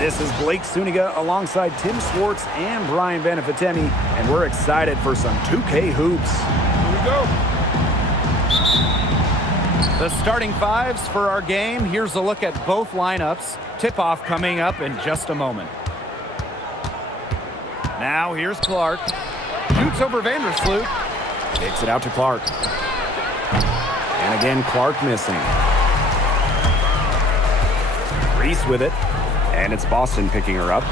This is Blake Suniga alongside Tim Swartz and Brian Benefitemi, and we're excited for some 2K hoops. Here we go. The starting fives for our game. Here's a look at both lineups. Tip-off coming up in just a moment. Now here's Clark. Shoots over Vandersloot. Takes it out to Clark. And again, Clark missing. Reese with it. And it's Boston picking her up.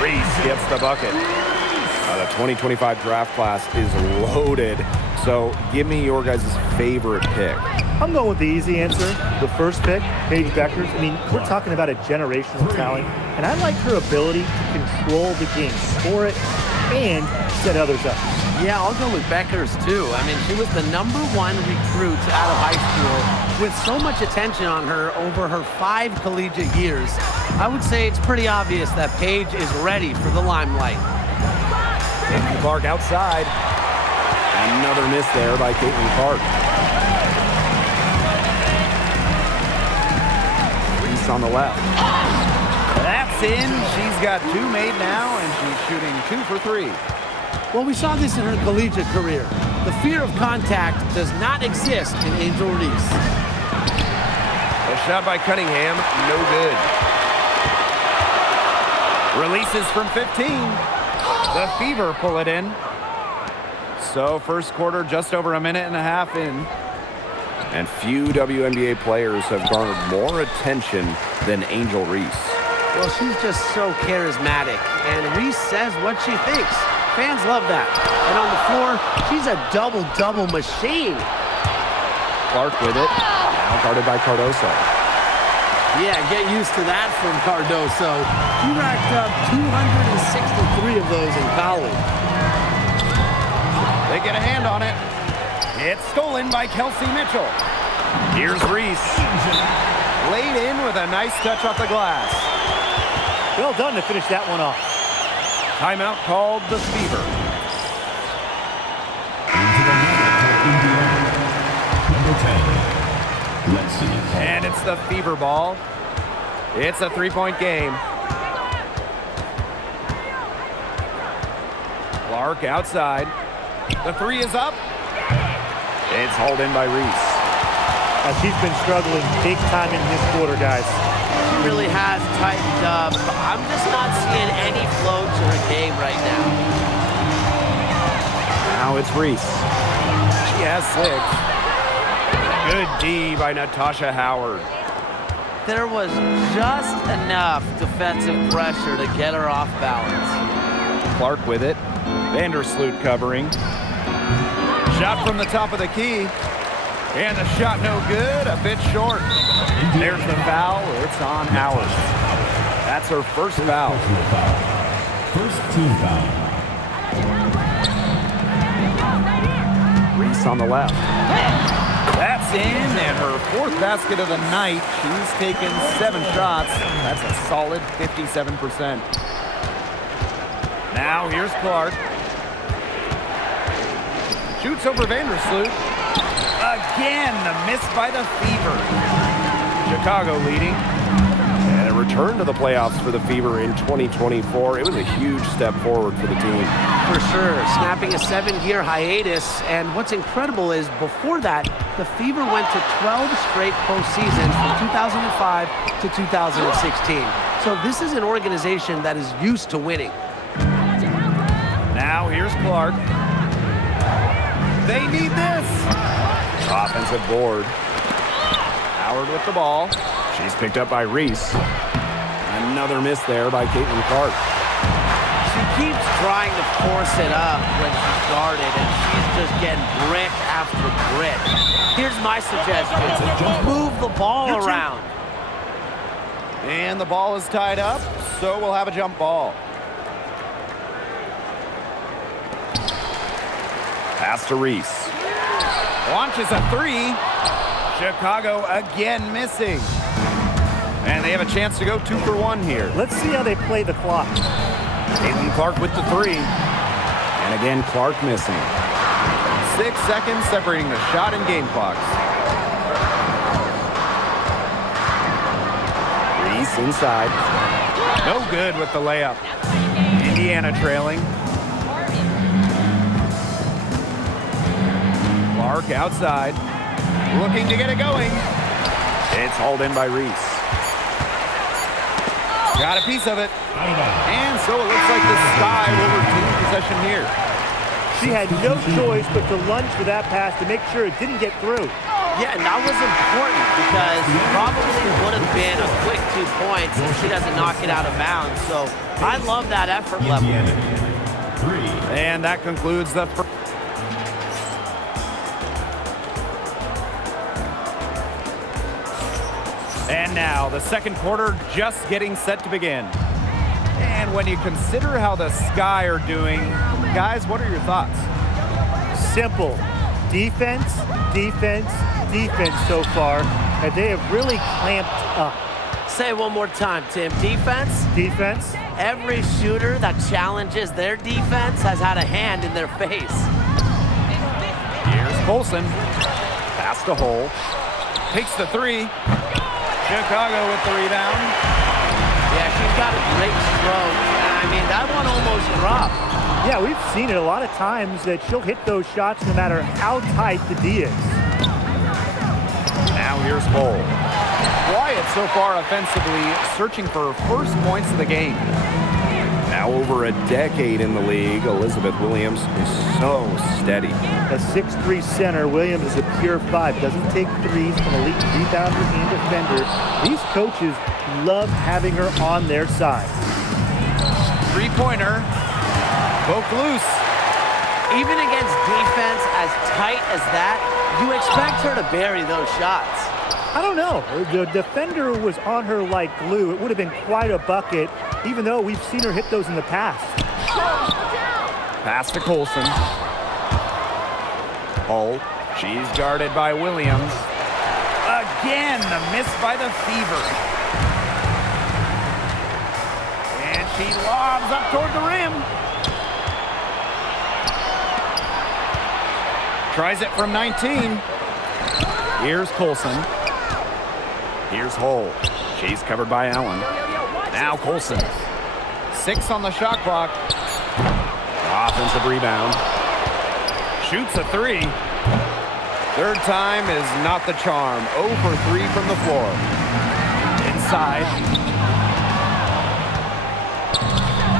Reese gets the bucket. The 2025 draft class is loaded. So give me your guys' favorite pick. I'm going with the easy answer. The first pick, Paige Beckers. I mean, we're talking about a generational talent. And I like her ability to control the game, score it, and set others up. Yeah, I'll go with Beckers, too. I mean, she was the #1 recruit out of high school with so much attention on her over her 5 collegiate years. I would say it's pretty obvious that Paige is ready for the limelight. Caitlyn Clark outside. Another miss there by Caitlyn Clark. Reese on the left. That's in. She's got 2 made now, and she's shooting 2 for 3. Well, we saw this in her collegiate career. The fear of contact does not exist in Angel Reese. A shot by Cunningham, no good. Releases from 15. The Fever pull it in. So first quarter, just over a minute and a half in. And few WNBA players have garnered more attention than Angel Reese. Well, she's just so charismatic, and Reese says what she thinks. Fans love that. And on the floor, she's a double-double machine. Clark with it. Now guarded by Cardoso. Yeah, get used to that from Cardoso. She racked up 263 of those in college. They get a hand on it. It's stolen by Kelsey Mitchell. Here's Reese. Laid in with a nice touch off the glass. Well done to finish that one off. Timeout called the Fever. And it's the Fever ball. It's a 3-point game. Clark outside. The 3 is up. It's hauled in by Reese. She's been struggling big time in this quarter, guys. She really has tightened up. I'm just not seeing any flow to her game right now. Now it's Reese. She has 6. Good D by Natasha Howard. There was just enough defensive pressure to get her off balance. Clark with it. Vandersloot covering. Shot from the top of the key. And the shot no good, a bit short. There's the foul. It's on Howard. That's her first foul. First team foul. Reese on the left. That's in, and her 4th basket of the night. She's taken 7 shots. That's a solid 57%. Now here's Clark. Shoots over Vandersloot. Again, the miss by the Fever. Chicago leading. And a return to the playoffs for the Fever in 2024. It was a huge step forward for the team. For sure, snapping a 7-year hiatus. And what's incredible is before that, the Fever went to 12 straight postseasons from 2005 to 2016. So this is an organization that is used to winning. Now here's Clark. They need this. Offensive board. Howard with the ball. She's picked up by Reese. Another miss there by Caitlyn Clark. She keeps trying to force it up when she's guarded, and she's just getting brick after brick. Here's my suggestion. Move the ball around. And the ball is tied up, so we'll have a jump ball. Pass to Reese. Launches a 3. Chicago again missing. And they have a chance to go 2 for 1 here. Let's see how they play the clock. Caitlyn Clark with the 3. And again, Clark missing. 6 seconds separating the shot and game clocks. Reese inside. No good with the layup. Indiana trailing. Clark outside. Looking to get it going. It's hauled in by Reese. Got a piece of it. And so it looks like the Sky will retain possession here. She had no choice but to lunge for that pass to make sure it didn't get through. Yeah, and that was important because probably would have been a quick 2 points if she doesn't knock it out of bounds. So I love that effort level. And that concludes the first. And now the second quarter just getting set to begin. And when you consider how the Sky are doing, guys, what are your thoughts? Simple. Defense, defense, defense so far, and they have really clamped up. Say it one more time, Tim. Defense? Defense. Every shooter that challenges their defense has had a hand in their face. Here's Colson. Pass to Hole. Takes the three. Chicago with the rebound. Yeah, she's got a great stroke. I mean, that one almost dropped. Yeah, we've seen it a lot of times that she'll hit those shots no matter how tight the D is. Now here's Hole. Quiet so far offensively, searching for first points of the game. Now over a decade in the league, Elizabeth Williams is so steady. A 6'3" center, Williams is a pure 5. Doesn't take threes from elite rebounder and defender. These coaches love having her on their side. Three-pointer. Poke loose. Even against defense as tight as that, you expect her to bury those shots. I don't know. The defender was on her like glue. It would have been quite a bucket, even though we've seen her hit those in the past. Pass to Colson. Hull. She's guarded by Williams. Again, the miss by the Fever. And she lobs up toward the rim. Tries it from 19. Here's Colson. Here's Hull. She's covered by Allen. Now Colson. 6 on the shot clock. Offensive rebound. Shoots a 3. Third time is not the charm. 0 for 3 from the floor. Inside.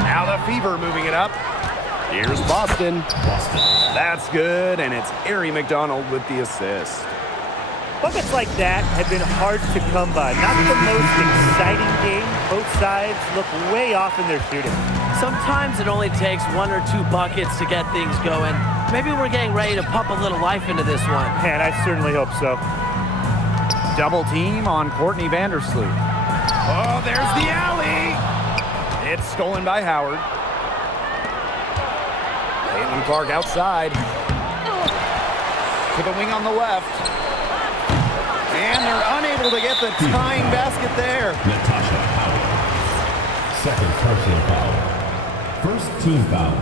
Now the Fever moving it up. Here's Boston. That's good, and it's Ari McDonald with the assist. Buckets like that have been hard to come by. Not the most exciting game. Both sides look way off in their shooting. Sometimes it only takes 1 or 2 buckets to get things going. Maybe we're getting ready to pump a little life into this one. Man, I certainly hope so. Double team on Courtney Vandersloot. Oh, there's the alley. It's stolen by Howard. Caitlyn Clark outside. To the wing on the left. And they're unable to get the tying basket there. Natasha Howard. Second personal foul. First team foul.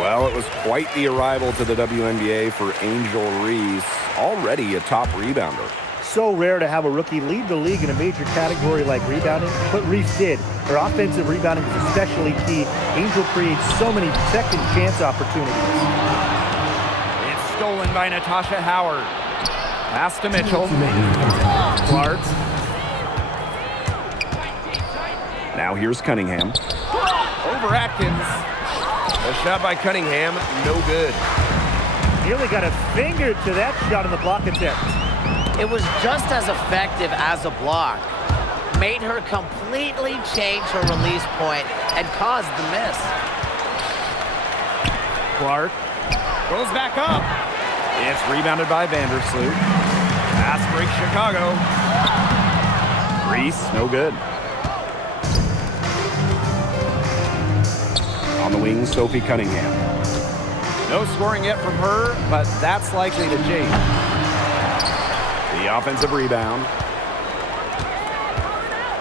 Well, it was quite the arrival to the WNBA for Angel Reese, already a top rebounder. So rare to have a rookie lead the league in a major category like rebounding, but Reese did. Her offensive rebounding was especially key. Angel creates so many second chance opportunities. It's stolen by Natasha Howard. Pass to Mitchell. Clark. Now here's Cunningham. Over Atkins. A shot by Cunningham, no good. Nearly got a finger to that shot on the block attempt. It was just as effective as a block. Made her completely change her release point and caused the miss. Clark goes back up. It's rebounded by Vandersloot. Pass break Chicago. Reese, no good. On the wing, Sophie Cunningham. No scoring yet from her, but that's likely to change. The offensive rebound.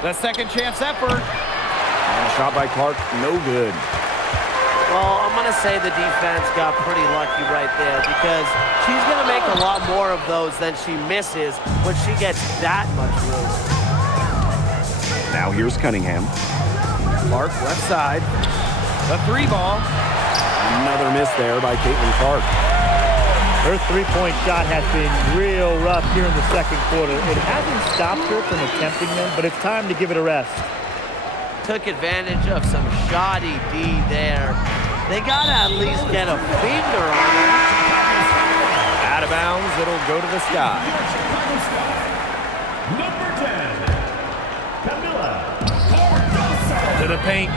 The second chance effort. And a shot by Clark, no good. Well, I'm going to say the defense got pretty lucky right there because she's going to make a lot more of those than she misses when she gets that much room. Now here's Cunningham. Clark left side. The three ball. Another miss there by Caitlyn Clark. Her three-point shot has been real rough here in the second quarter. It hasn't stopped her from attempting them, but it's time to give it a rest. Took advantage of some shoddy D there. They gotta at least get a finger on her. Out of bounds, it'll go to the sky. Number 10, Camila. To the paint.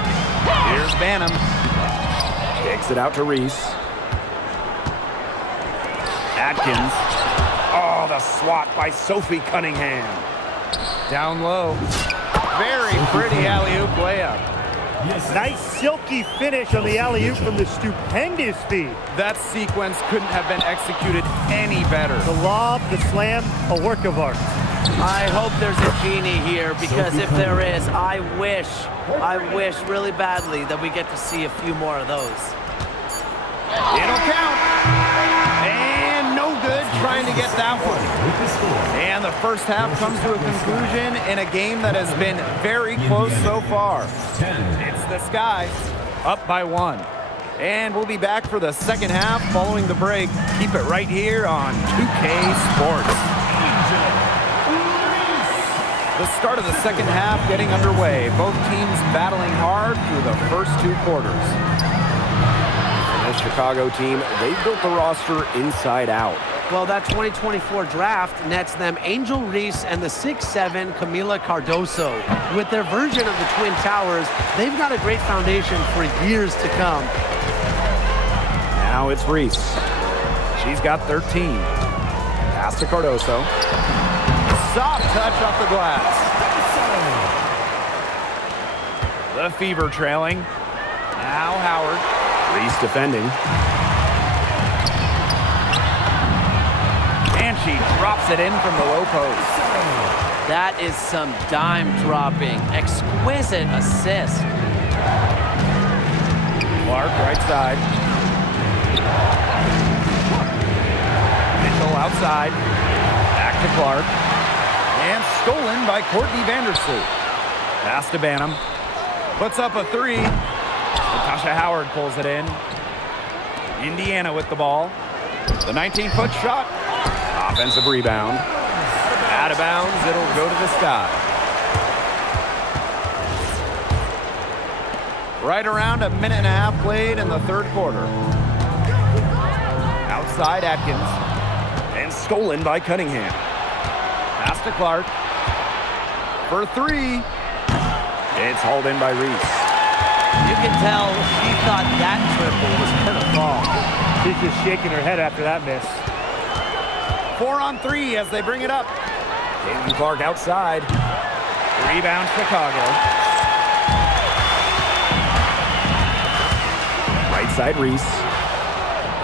Here's Banham. Kicks it out to Reese. Atkins. Oh, the swat by Sophie Cunningham. Down low. Very pretty alley-oop layup. Nice silky finish on the alley-oop from the stupendous feed. That sequence couldn't have been executed any better. The lob, the slam, a work of art. I hope there's a genie here, because if there is, I wish really badly that we get to see a few more of those. It'll count. And no good trying to get that one. And the first half comes to a conclusion in a game that has been very close so far. It's the Sky up by 1. And we'll be back for the second half following the break. Keep it right here on 2K Sports. The start of the second half getting underway. Both teams battling hard through the first 2 quarters. The Chicago team, they built the roster inside out. Well, that 2024 draft nets them Angel Reese and the 6'7" Camila Cardoso. With their version of the Twin Towers, they've got a great foundation for years to come. Now it's Reese. She's got 13. Pass to Cardoso. Soft touch off the glass. The Fever trailing. Now Howard. Reese defending. And she drops it in from the low post. That is some dime dropping. Exquisite assist. Clark right side. Mitchell outside. Back to Clark. And stolen by Courtney Vandersloot. Pass to Banham. Puts up a 3. Natasha Howard pulls it in. Indiana with the ball. The 19-foot shot. Offensive rebound. Out of bounds, it'll go to the Sky. Right around a minute and a half played in the third quarter. Outside Atkins. And stolen by Cunningham. Pass to Clark. For 3. It's hauled in by Reese. You can tell she thought that triple was gonna fall. She's just shaking her head after that miss. 4 on 3 as they bring it up. Caitlyn Clark outside. Rebound Chicago. Right side Reese.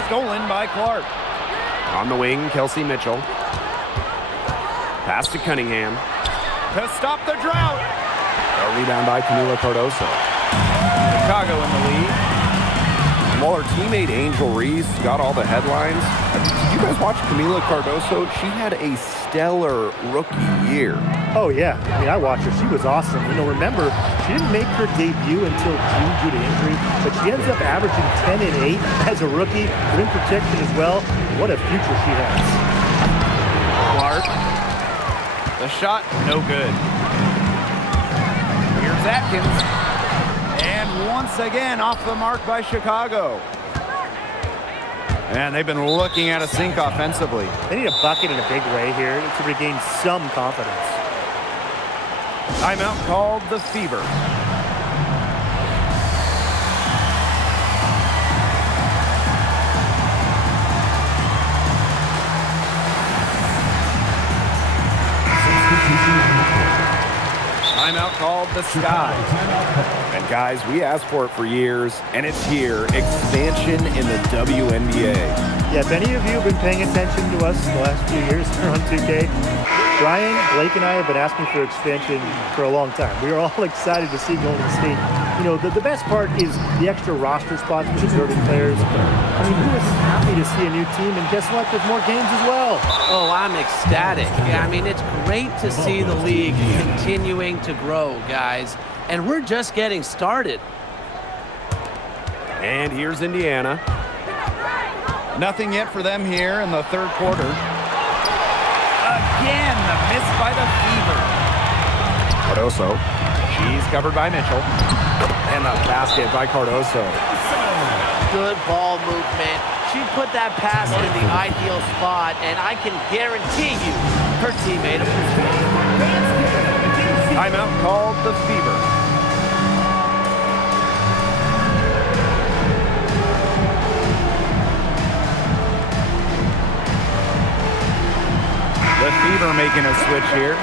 Stolen by Clark. On the wing, Kelsey Mitchell. Pass to Cunningham. To stop the drought. A rebound by Camila Cardoso. Chicago in the lead. While her teammate Angel Reese got all the headlines, did you guys watch Camila Cardoso? She had a stellar rookie year. Oh, yeah. I mean, I watched her. She was awesome. You know, remember, she didn't make her debut until June due to injury, but she ends up averaging 10 and 8 as a rookie, rim protection as well. What a future she has. Clark. The shot, no good. Here's Atkins. And once again, off the mark by Chicago. And they've been looking at a sink offensively. They need a bucket in a big way here to regain some confidence. Timeout called the Fever. Timeout called the Sky. And guys, we asked for it for years, and it's here. Expansion in the WNBA. Yeah, if any of you have been paying attention to us the last few years on 2K, Brian, Blake, and I have been asking for expansion for a long time. We are all excited to see Golden State. You know, the best part is the extra roster spots for deserving players. I mean, who isn't happy to see a new team? And guess what? There's more games as well. Oh, I'm ecstatic. Yeah, I mean, it's great to see the league continuing to grow, guys. and we're just getting started. And here's Indiana. Nothing yet for them here in the third quarter. Again, the miss by the Fever. Cardoso. She's covered by Mitchell. And the basket by Cardoso. Good ball movement. She put that pass in the ideal spot, and I can guarantee you her teammate appreciates it. Timeout called the Fever. The Fever making a switch here.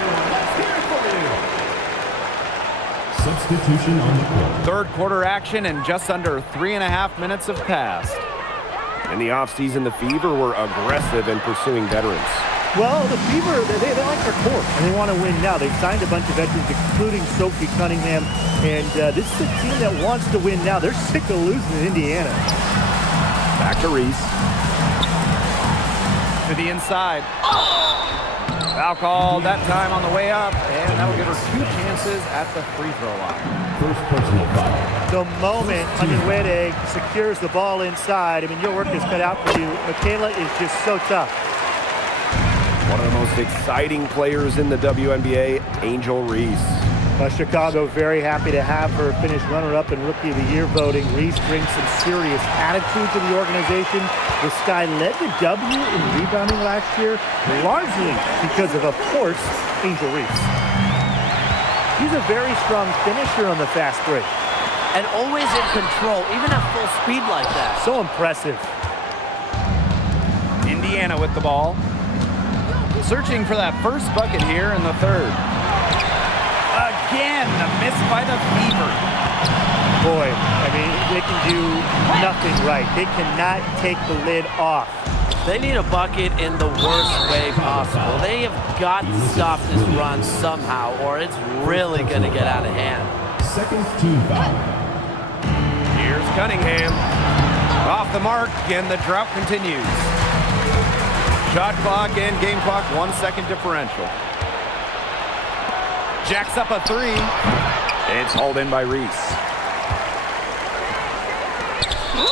Substitution on the court. Third quarter action and just under 3.5 minutes have passed. In the offseason, the Fever were aggressive in pursuing veterans. Well, the Fever, they like their core, and they want to win now. They've signed a bunch of veterans, including Sophie Cunningham, and this is a team that wants to win now. They're sick of losing in Indiana. Back to Reese. To the inside. Foul called that time on the way up, and that will give her 2 chances at the free throw line. First personal foul. The moment Onyenwere secures the ball inside, I mean, your work is cut out for you. Michaela is just so tough. One of the most exciting players in the WNBA, Angel Reese. Chicago very happy to have her finish runner-up in Rookie of the Year voting. Reese brings some serious attitude to the organization. The Sky led the W in rebounding last year, largely because of course, Angel Reese. She's a very strong finisher on the fast break. And always in control, even at full speed like that. So impressive. Indiana with the ball. Searching for that first bucket here in the third. Again, the miss by the Fever. Boy, I mean, they can do nothing right. They cannot take the lid off. They need a bucket in the worst way possible. They have got to stop this run somehow, or it's really going to get out of hand. Second team foul. Here's Cunningham. Off the mark, and the drought continues. Shot clock and game clock, 1 second differential. Jacks up a 3. It's hauled in by Reese.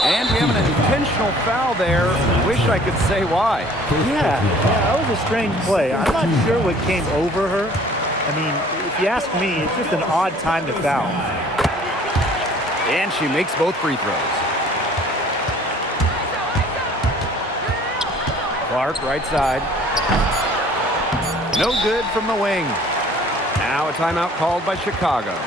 And we have an intentional foul there. Wish I could say why. Yeah, that was a strange play. I'm not sure what came over her. I mean, if you ask me, it's just an odd time to foul. And she makes both free throws. Clark, right side. No good from the wing. Now a timeout called by Chicago.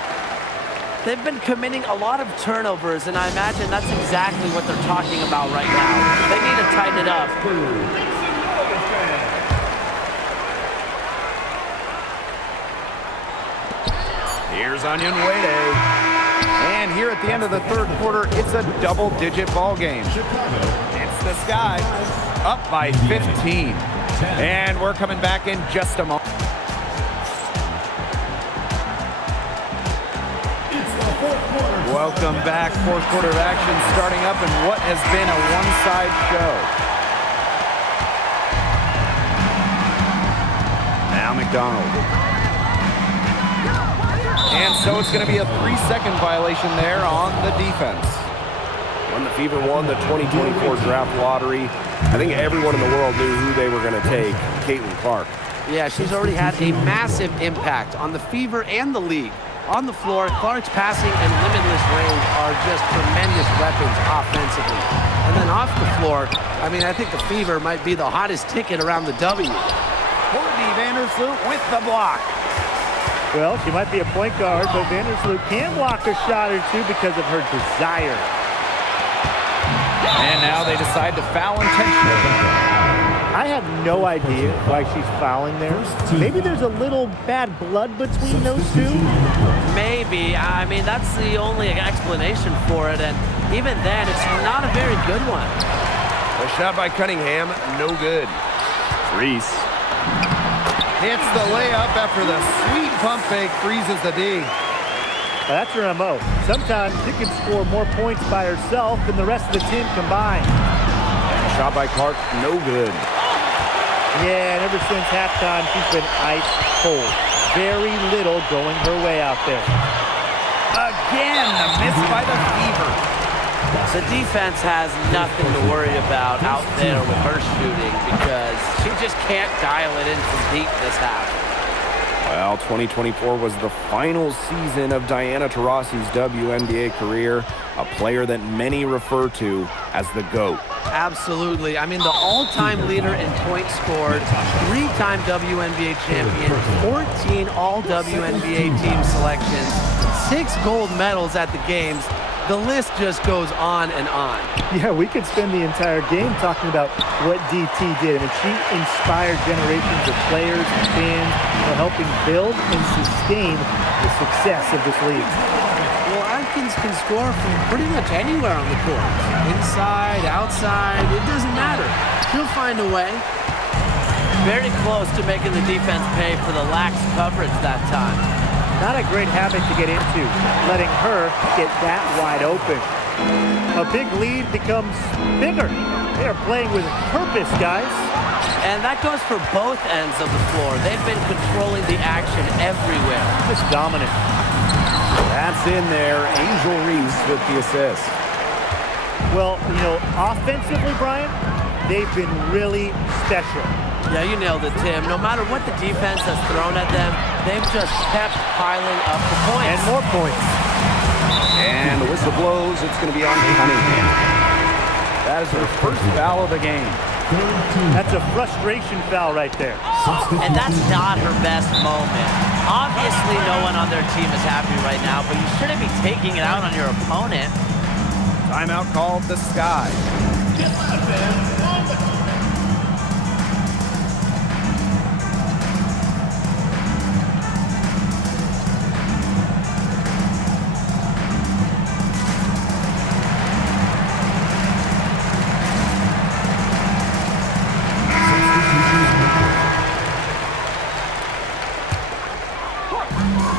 They've been committing a lot of turnovers, and I imagine that's exactly what they're talking about right now. They need to tighten it up. Here's Onyenwere. And here at the end of the third quarter, it's a double-digit ball game. It's the Sky up by 15. And we're coming back in just a moment. Welcome back. Fourth quarter of action starting up in what has been a one-side show. Now McDonald. And so it's going to be a 3-second violation there on the defense. When the Fever won the 2024 draft lottery, I think everyone in the world knew who they were going to take, Caitlyn Clark. Yeah, she's already had a massive impact on the Fever and the league. On the floor, Clark's passing and limitless range are just tremendous weapons offensively. And then off the floor, I mean, I think the Fever might be the hottest ticket around the W. Courtney Vandersloot with the block. Well, she might be a point guard, but Vandersloot can block a shot or two because of her desire. And now they decide to foul intentionally. I have no idea why she's fouling there. Maybe there's a little bad blood between those two. Maybe. I mean, that's the only explanation for it. And even then, it's not a very good one. A shot by Cunningham, no good. Reese. Hits the layup after the sweet pump fake freezes the D. That's her MO. Sometimes she can score more points by herself than the rest of the team combined. And a shot by Clark, no good. Yeah, and ever since halftime, she's been ice cold. Very little going her way out there. again. The miss by the Fever. The defense has nothing to worry about out there with her shooting because she just can't dial it in from deep this half. Well, 2024 was the final season of Diana Taurasi's WNBA career, a player that many refer to as the GOAT. Absolutely. I mean, the all-time leader in points scored, 3-time WNBA champion, 14 all-WNBA team selections, 6 gold medals at the games. The list just goes on and on. Yeah, we could spend the entire game talking about what DT did. I mean, she inspired generations of players and fans, helping build and sustain the success of this league. Well, Atkins can score from pretty much anywhere on the court. Inside, outside, it doesn't matter. She'll find a way. Very close to making the defense pay for the lax coverage that time. Not a great habit to get into, letting her get that wide open. A big lead becomes bigger. They are playing with purpose, guys. And that goes for both ends of the floor. They've been controlling the action everywhere. Just dominant. That's in there. Angel Reese with the assist. Well, offensively, Brian, they've been really special. Yeah, you nailed it, Tim. No matter what the defense has thrown at them, they've just kept piling up the points. And more points. And the whistle blows. It's going to be on Cunningham. That is her first foul of the game. That's a frustration foul right there. And that's not her best moment. Obviously, no one on their team is happy right now, but you shouldn't be taking it out on your opponent. Timeout called the Sky.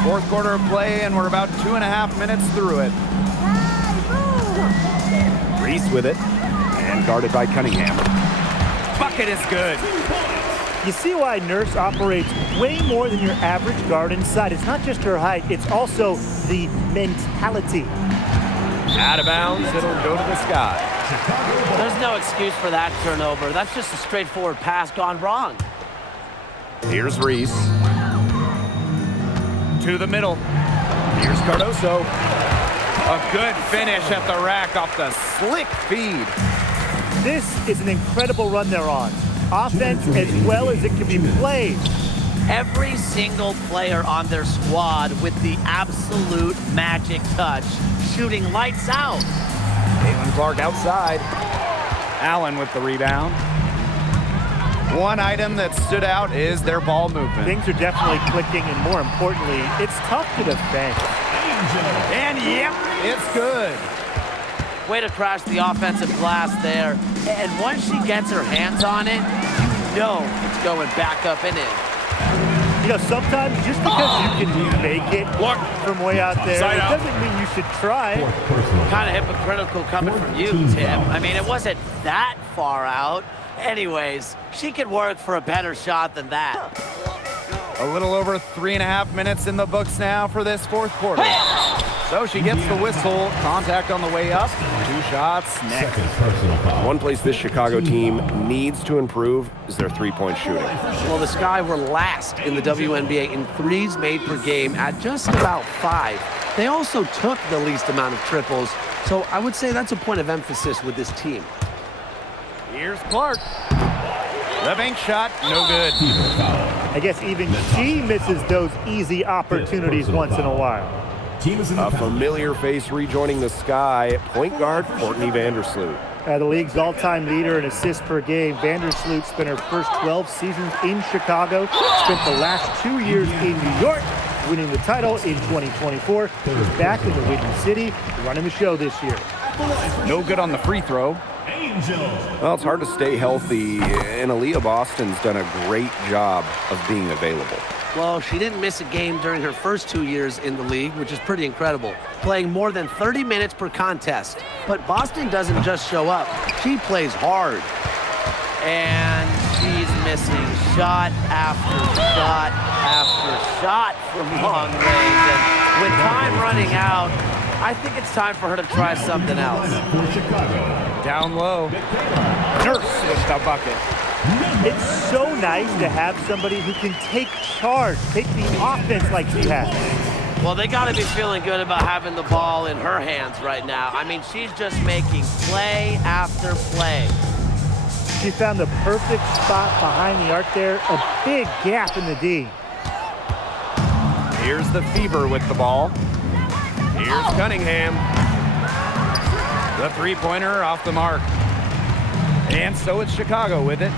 Fourth quarter of play, and we're about 2.5 minutes through it. Reese with it, and guarded by Cunningham. Bucket is good. You see why Nurse operates way more than your average guard inside. It's not just her height, it's also the mentality. Out of bounds, it'll go to the Sky. There's no excuse for that turnover. That's just a straightforward pass gone wrong. Here's Reese. To the middle. Here's Cardoso. A good finish at the rack off the slick feed. This is an incredible run they're on. Offense as well as it can be played. Every single player on their squad with the absolute magic touch, shooting lights out. Caitlyn Clark outside. Allen with the rebound. One item that stood out is their ball movement. Things are definitely clicking, and more importantly, it's tough to defend. And yep, it's good. Way to crash the offensive glass there. And once she gets her hands on it, you know it's going back up and in. Sometimes just because you can make it from way out there, Side it out. doesn't mean you should try. Kind of hypocritical coming from you, Tim. I mean, it wasn't that far out. Anyways, she could work for a better shot than that. A little over 3.5 minutes in the books now for this fourth quarter. So she gets the whistle. Contact on the way up. 2 shots next. One place this Chicago team needs to improve is their three-point shooting. Well, the Sky were last in the WNBA in threes made per game at just about 5. They also took the least amount of triples, so I would say that's a point of emphasis with this team. Here's Clark. The bank shot, no good. I guess even she misses those easy opportunities once in a while. A familiar face rejoining the Sky, point guard Courtney Vandersloot. The league's all-time leader in assists per game, Vandersloot spent her first 12 seasons in Chicago, spent the last 2 years in New York, winning the title in 2024. She's back in the Windy City, running the show this year. No good on the free throw. Well, it's hard to stay healthy, and Aaliyah Boston's done a great job of being available. Well, she didn't miss a game during her first 2 years in the league, which is pretty incredible, playing more than 30 minutes per contest. But Boston doesn't just show up. She plays hard. And she's missing shot after shot after shot from long range. And with time running out, I think it's time for her to try something else. For Chicago, Down low. Nurse with the bucket. It's so nice to have somebody who can take charge, take the offense like she has. Well, they got to be feeling good about having the ball in her hands right now. I mean, she's just making play after play. She found the perfect spot behind the arc there, a big gap in the D. Here's the Fever with the ball. Here's Cunningham. The three-pointer off the mark. And so it's Chicago with it.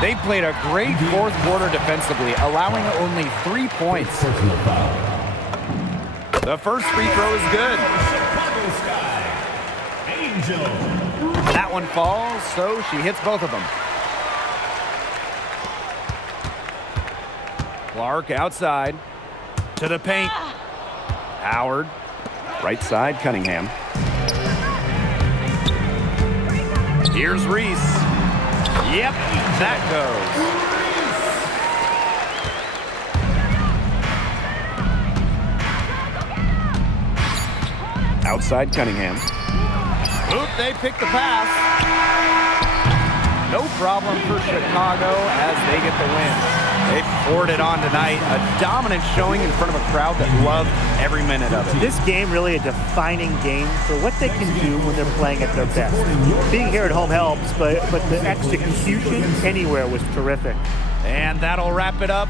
They played a great fourth quarter defensively, allowing only 3 points. personal foul. The first free throw is good. Chicago Sky, Angel. That one falls, so she hits both of them. Clark outside to the paint. Howard, right side, Cunningham. Here's Reese. Yep, that goes. Outside Cunningham. Oop, they pick the pass. No problem for Chicago as they get the win. They poured it on tonight. A dominant showing in front of a crowd that loved every minute of it. This game really a defining game for what they can do when they're playing at their best. Being here at home helps, but the execution anywhere was terrific. And that'll wrap it up.